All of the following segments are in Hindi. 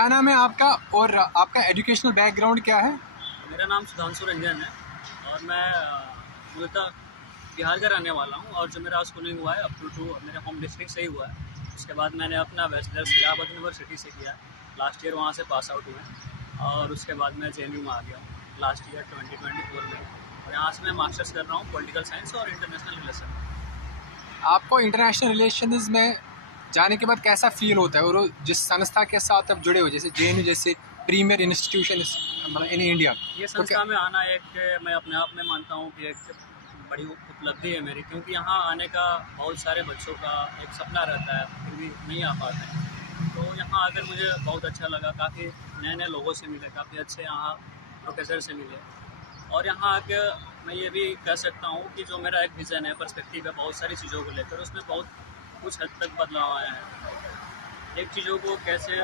क्या नाम है आपका और आपका एजुकेशनल बैकग्राउंड क्या है? मेरा नाम सुधांशु रंजन है और मैं मूलतः बिहार का रहने वाला हूँ। और जो मेरा स्कूलिंग हुआ है अप टू मेरे होम डिस्ट्रिक्ट से ही हुआ है। उसके बाद मैंने अपना बैचलर्स इलाहाबाद यूनिवर्सिटी से किया। लास्ट ईयर वहाँ से पास आउट हुए और उसके बाद मैं JNU में आ गया हूँ लास्ट ईयर 2024 में। और यहाँ से मैं मास्टर्स कर रहा हूँ पॉलिटिकल साइंस और इंटरनेशनल रिलेशन। आपको इंटरनेशनल रिलेशंस में जाने के बाद कैसा फील होता है, और जिस संस्था के साथ आप जुड़े हो जैसे JNU जैसे प्रीमियर इंस्टीट्यूशन मतलब इन इंडिया, ये तो संस्था में आना मैं अपने आप में मानता हूँ कि एक बड़ी उपलब्धि है मेरी, क्योंकि यहाँ आने का बहुत सारे बच्चों का एक सपना रहता है फिर भी नहीं आ पाते हैं। तो यहाँ आकर मुझे बहुत अच्छा लगा, काफ़ी नए नए लोगों से मिले, काफ़ी अच्छे यहाँ प्रोफेसर से मिले। और यहाँ आके मैं ये भी कह सकता हूँ कि जो मेरा एक विज़न है, पर्सपेक्टिव है बहुत सारी चीज़ों को लेकर, उसमें बहुत कुछ हद तक बदलाव आया है। एक चीज़ों को कैसे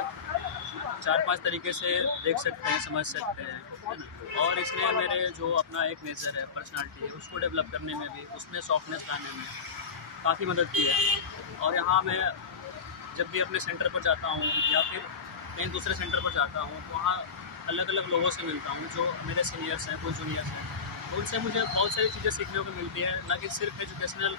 4-5 तरीके से देख सकते हैं, समझ सकते हैं, है ना। और इसने मेरे जो अपना एक नेचर है, पर्सनालिटी है, उसको डेवलप करने में भी, उसमें सॉफ्टनेस लाने में काफ़ी मदद की है। और यहाँ मैं जब भी अपने सेंटर पर जाता हूँ या फिर कहीं दूसरे सेंटर पर जाता हूँ तो वहाँ अलग अलग लोगों से मिलता हूँ जो मेरे सीनियर्स हैं, कुछ जूनियर्स हैं। तो उनसे मुझे बहुत सारी चीज़ें सीखने को मिलती है, ना कि सिर्फ एजुकेशनल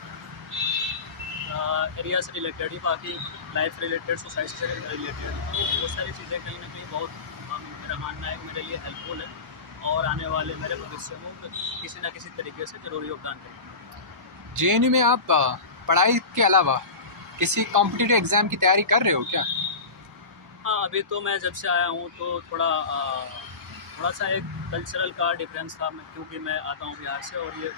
एरिया से रिलेटेड ही, बाकी लाइफ रिलेटेड, सोसाइटी से रिलेटेड बहुत सारी चीज़ें कहीं ना कहीं बहुत मेरा मानना है कि मेरे लिए हेल्पफुल है और आने वाले मेरे भविष्य में किसी न किसी तरीके से जरूर योगदान करेंगे। JNU में आप पढ़ाई के अलावा किसी कॉम्पिटिटिव एग्ज़ाम की तैयारी कर रहे हो क्या? हाँ, अभी तो मैं जब से आया हूँ तो थोड़ा सा एक कल्चरल का डिफरेंस था, क्योंकि मैं आता हूँ बिहार से और ये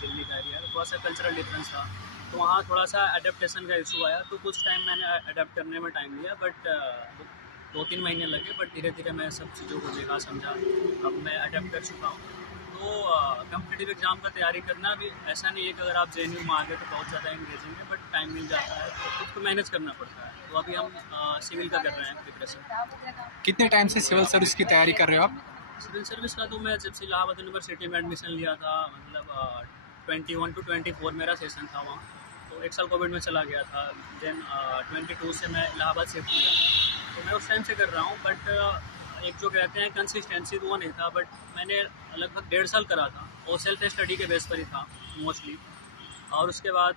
दिल्ली का एरिया है, थोड़ा सा कल्चरल डिफरेंस था। तो वहाँ थोड़ा सा एडेप्टेशन का इशू आया, तो कुछ टाइम मैंने अडेप्ट करने में टाइम लिया, बट 2-3 महीने लगे, बट धीरे धीरे मैं सब चीज़ों को देखा, समझा, अब मैं अडेप्ट कर चुका हूँ। तो कॉम्पिटिटिव एग्ज़ाम का तैयारी करना भी ऐसा नहीं है कि अगर आप JNU में आ गए तो बहुत ज़्यादा इंगेजिंग है, बट टाइम मिल जाता है तो खुद को मैनेज करना पड़ता है। तो अभी हम सिविल का कर रहे हैं प्रिपरेशन। कितने टाइम से सिविल सर्विस की तैयारी कर रहे हो आप? सिविल सर्विस का तो मैं जब से इलाहाबाद यूनिवर्सिटी में एडमिशन लिया था, मतलब 21 to 24 मेरा सेशन था वहाँ। तो एक साल कोविड में चला गया था, देन 22 से मैं इलाहाबाद शिफ्ट किया। तो मैं उस टाइम से कर रहा हूँ, बट एक जो कहते हैं कंसिस्टेंसी वो नहीं था, बट मैंने लगभग 1.5 साल करा था और सेल्फ स्टडी के बेस पर ही था मोस्टली। और उसके बाद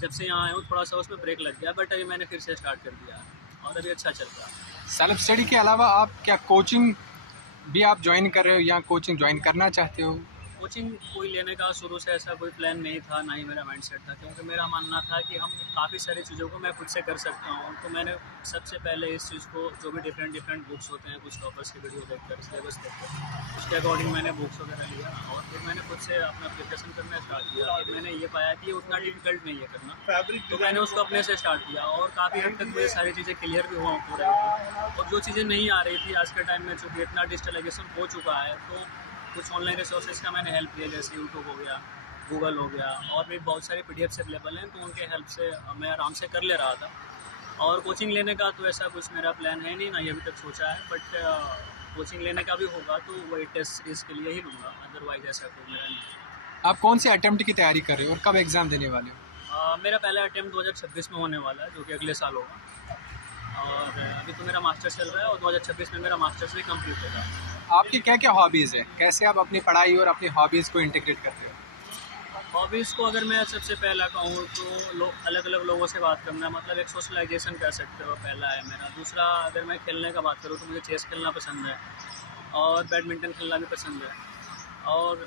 जब से यहाँ आया हूँ थोड़ा सा उसमें ब्रेक लग गया, बट अभी मैंने फिर से स्टार्ट कर दिया और अभी अच्छा चल रहा है। सेल्फ स्टडी के अलावा आप क्या कोचिंग भी आप ज्वाइन कर रहे हो या कोचिंग ज्वाइन करना चाहते हो? कोचिंग कोई लेने का शुरू से ऐसा कोई प्लान नहीं था, ना ही मेरा माइंडसेट था, क्योंकि मेरा मानना था कि हम काफ़ी सारी चीज़ों को मैं खुद से कर सकता हूँ। तो मैंने सबसे पहले इस चीज़ को, जो भी डिफरेंट बुक्स होते हैं, कुछ टॉपर्स की वीडियो देखकर, सिलेबस देखकर, उसके अकॉर्डिंग मैंने बुक्स वगैरह लिया और फिर मैंने खुद से अपना प्रिपरेशन करना स्टार्ट किया। फिर मैंने ये पाया कि ये उतना डिफिकल्ट नहीं है करना, तो मैंने उसको अपने से स्टार्ट किया और काफ़ी हद तक मुझे सारी चीज़ें क्लियर भी हो रही थी। और जो चीज़ें नहीं आ रही थी आज के टाइम में, चूँकि इतना डिजिटलाइजेशन हो चुका है, तो कुछ ऑनलाइन रिसोर्सेज का मैंने हेल्प लिया, जैसे यूट्यूब हो गया, गूगल हो गया, और भी बहुत सारे PDFs अवेलेबल हैं, तो उनके हेल्प से मैं आराम से कर ले रहा था। और कोचिंग लेने का तो ऐसा कुछ मेरा प्लान है नहीं, ना ये अभी तक सोचा है, बट कोचिंग लेने का भी होगा तो वही टेस्ट सीरीज़ के लिए ही लूँगा, अदरवाइज ऐसा कोई मेरा नहीं। आप कौन से अटेम्प्ट की तैयारी कर रहे हो और कब एग्ज़ाम देने वाले हो? मेरा पहला अटैम्प्ट 2026 में होने वाला है, जो कि अगले साल होगा। और अभी तो मेरा मास्टर्स चल रहा है और 2026 में मेरा मास्टर्स भी कंप्लीट होगा। आपकी क्या क्या हॉबीज़ है? कैसे आप अपनी पढ़ाई और अपनी हॉबीज़ को इंटीग्रेट करते हो? हॉबीज़ को अगर मैं सबसे पहला कहूँ तो लोग अलग अलग लोगों से बात करना, मतलब एक सोशलाइजेशन कह सकते हो, पहला है मेरा। दूसरा, अगर मैं खेलने का बात करूँ तो मुझे चेस खेलना पसंद है और बैडमिंटन खेलना भी पसंद है। और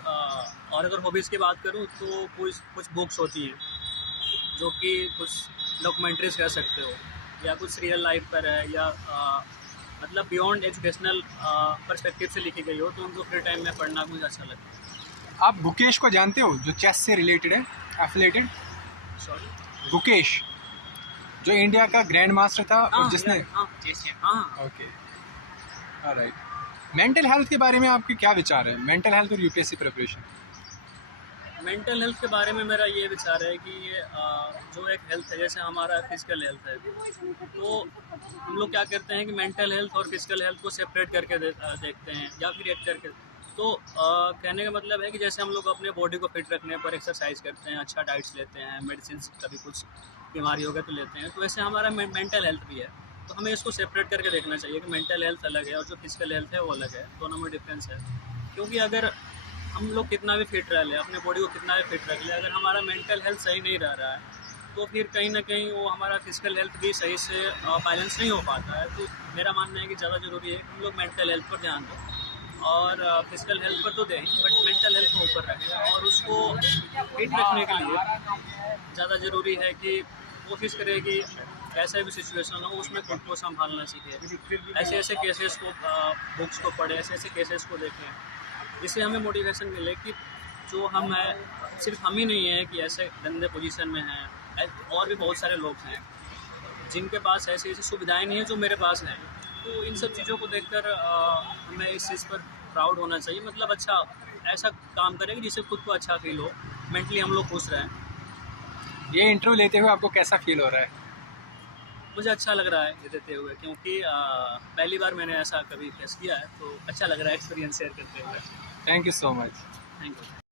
अगर हॉबीज़ की बात करूँ तो कुछ बुक्स होती हैं जो कि कुछ डॉक्यूमेंट्रीज कह सकते हो, या कुछ रियल लाइफ पर है, या मतलब बियॉन्ड एजुकेशनल पर्सपेक्टिव से लिखी गई हो, तो उनको फ्री टाइम में पढ़ना मुझे अच्छा लगता है। आप गुकेश को जानते हो जो चेस से रिलेटेड है, एफिलेटेड? सॉरी, गुकेश जो इंडिया का ग्रैंड मास्टर था और जिसने हाँ। Okay, alright. मेंटल हेल्थ के बारे में आपके क्या विचार है? मेंटल हेल्थ और UPSC प्रिपरेशन। मेंटल हेल्थ के बारे में मेरा ये विचार है कि ये जो एक हेल्थ है, जैसे हमारा फिजिकल हेल्थ है, तो हम लोग क्या करते हैं कि मेंटल हेल्थ और फिजिकल हेल्थ को सेपरेट करके देखते हैं, या फिर एक करके। तो कहने का मतलब है कि जैसे हम लोग अपने बॉडी को फिट रखने पर एक्सरसाइज करते हैं, अच्छा डाइट्स लेते हैं, मेडिसिन कभी कुछ बीमारी हो गया तो लेते हैं, तो वैसे हमारा मेंटल हेल्थ भी है। तो हमें इसको सेपरेट करके देखना चाहिए कि मेंटल हेल्थ अलग है और जो फिजिकल हेल्थ है वो अलग है, दोनों में डिफरेंस है। क्योंकि अगर हम लोग कितना भी फिट रह लें, अपने बॉडी को कितना भी फिट रख लें, अगर हमारा मेंटल हेल्थ सही नहीं रह रहा है तो फिर कहीं ना कहीं वो हमारा फिजिकल हेल्थ भी सही से बैलेंस नहीं हो पाता है। तो मेरा मानना है कि ज़्यादा ज़रूरी है कि हम लोग मेंटल हेल्थ पर ध्यान दें और फिजिकल हेल्थ पर तो दें, बट मेंटल हेल्थ को ऊपर रखें। और उसको फिट रखने के लिए ज़्यादा ज़रूरी है कि कोशिश करें कि कैसा भी सिचुएशन हो उसमें खुद को संभालना सीखें। ऐसे ऐसे केसेस को बुक्स को पढ़ें, ऐसे ऐसे केसेस को देखें, जिससे हमें मोटिवेशन मिले कि जो हम हैं सिर्फ हम ही नहीं हैं कि ऐसे गंदे पोजीशन में हैं, और भी बहुत सारे लोग हैं जिनके पास ऐसी ऐसी सुविधाएं नहीं हैं जो मेरे पास हैं। तो इन सब चीज़ों को देखकर हमें इस चीज़ पर प्राउड होना चाहिए। मतलब अच्छा ऐसा काम करें कि जिससे खुद को अच्छा फील हो, मेंटली हम लोग खुश रहें। ये इंटरव्यू लेते हुए आपको कैसा फील हो रहा है? मुझे अच्छा लग रहा है ये देते हुए, क्योंकि पहली बार मैंने ऐसा कभी फेस किया है, तो अच्छा लग रहा है एक्सपीरियंस शेयर करते हुए। Thank you so much. Thank you.